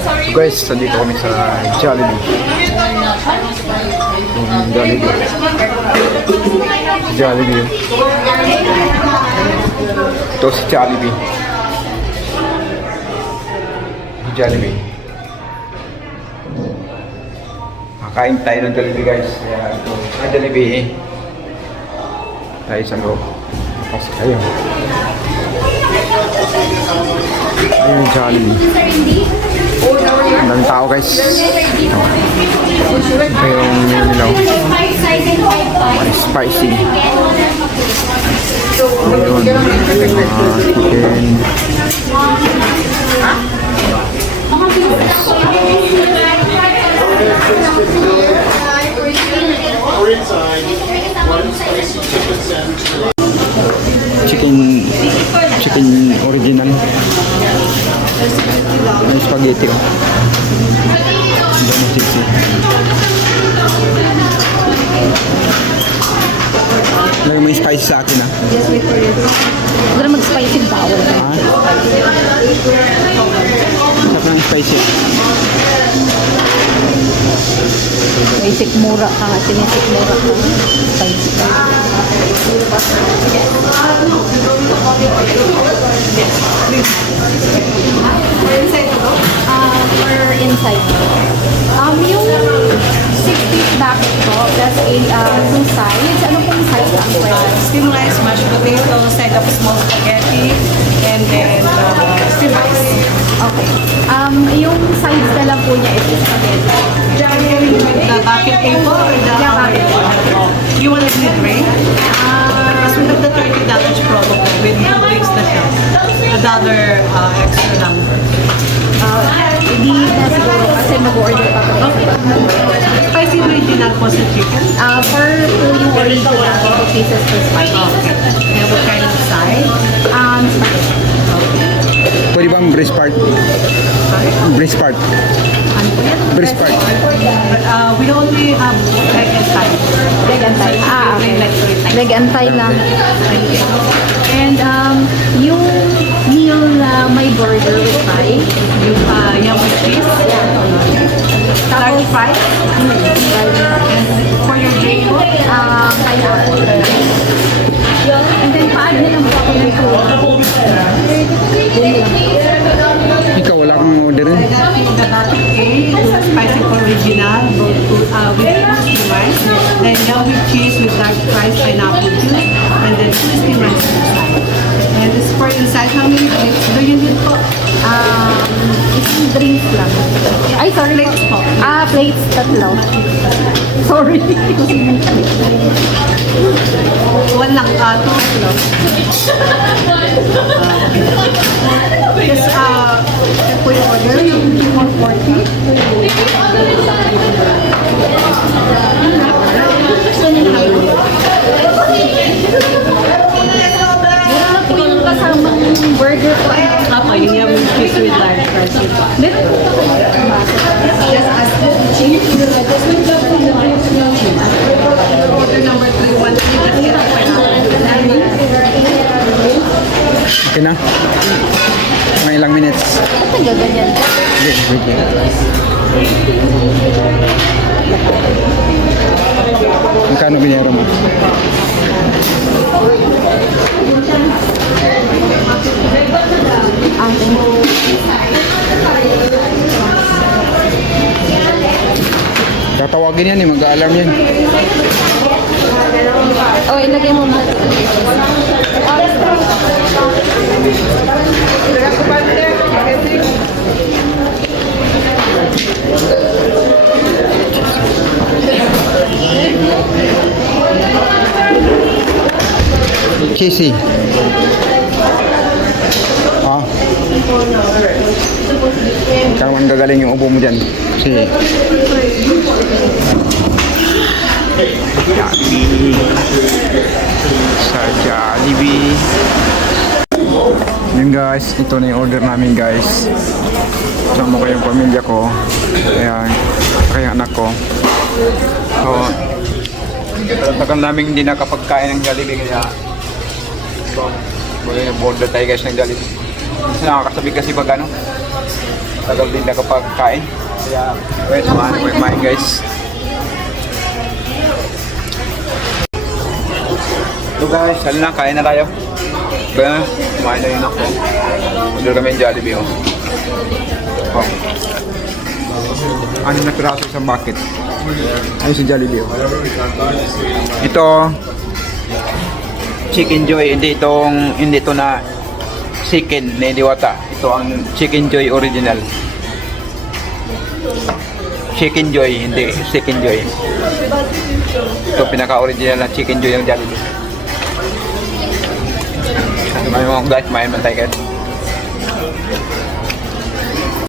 So guys, nandito kami sa Jollibee. Yung Jollibee. Jollibee. Ito si Jollibee. Jollibee. Makain tayo ng Jollibee guys. Kaya ito, sa Jollibee. Tayo sa loob. Pasok tayo. Ayun Jollibee. Daming tao guys. Ito yung nilaw. May spicy. Ayun. Mga chicken. Chicken chicken original. May spaghetti oh. Ang dami sisi. Lagyan mo yung spice sa akin ah. Huwag na mag-spicy bawal. Ha? Sarap ng spicy. Basic mura ka nga, sinisik mura ka. Spicy ka. Ah, for inside. Um, yung 6 piece bucket po, plus a uh, sides. Ano pong sides ang pwede? steam potato, side of small spaghetti, and then uh, steam. Okay. Um, yung sides lang po niya is spaghetti. The bucket table or the Yeah, bucket. You want with drink? Ah, Because we have the turkey dollars promo with two drinks na siya. A dollar uh, extra lang. uh, hindi na siguro kasi mag-order pa po. Spicy original po sa chicken. Uh, for po yung original two pieces per spicy. Okay. And what kind of side? Um, spaghetti. Pwede bang breast part? Sorry? Breast part. Ano po yan? Breast part. But, uh, we only have and thigh lang. And um, yung meal na may burger with thigh. Yung uh, yum with cheese. Large fries. And for your drink po, Uh, pineapple. And then pa-add na lang po ako ng. Ikaw, wala kang order cake, spicy original, both uh, with rice, yum with cheese with dark fries, pineapple how many plates do you need po? Um, isang drinks lang. Ay, sorry. Plates po. Ah, plates tatlo. Sorry. One lang, uh, two lang. Uh, yes, uh, ito po yung order, yung 140. Meron burger ko. Apo, yung yum with cheese with large fries. Meron po ito. Order number 313, just get a pineapple. Okay na? Mga ilang minutes. Nagaganyan? Wait, wait, wait. Magkano binero mo? Thank. Tatawagin yan eh, mag-alarm yan. Oh, ilagay mo muna. Cheesy. Ah. Kaya man gagaling yung ubo mo dyan. Kasi... Jollibee. Sa Jollibee. Yun guys, ito na yung order namin guys. Sama ko yung pamilya ko. Kaya, kaya anak ko. So, tagal namin hindi nakapagkain ng Jollibee kaya So, na border tayo guys ng Jollibee. Nakakasabi kasi pag ano, tagal din nakapagkain. Kaya, well, samahan ko kumain guys. So guys, halina na, kain na tayo. Kaya, kumain na yun ako. Order kami yung Jollibee, oh. Oh. Ano na piraso sa bucket? Ayun sa Jollibee, oh. Ito, Chicken Joy, hindi itong, hindi ito na chicken na diwata. Ito ang Chicken Joy original. Chicken Joy, hindi Chicken Joy. Ito pinaka-original na Chicken Joy ng Jollibee. Ano mo guys, main man tayo guys.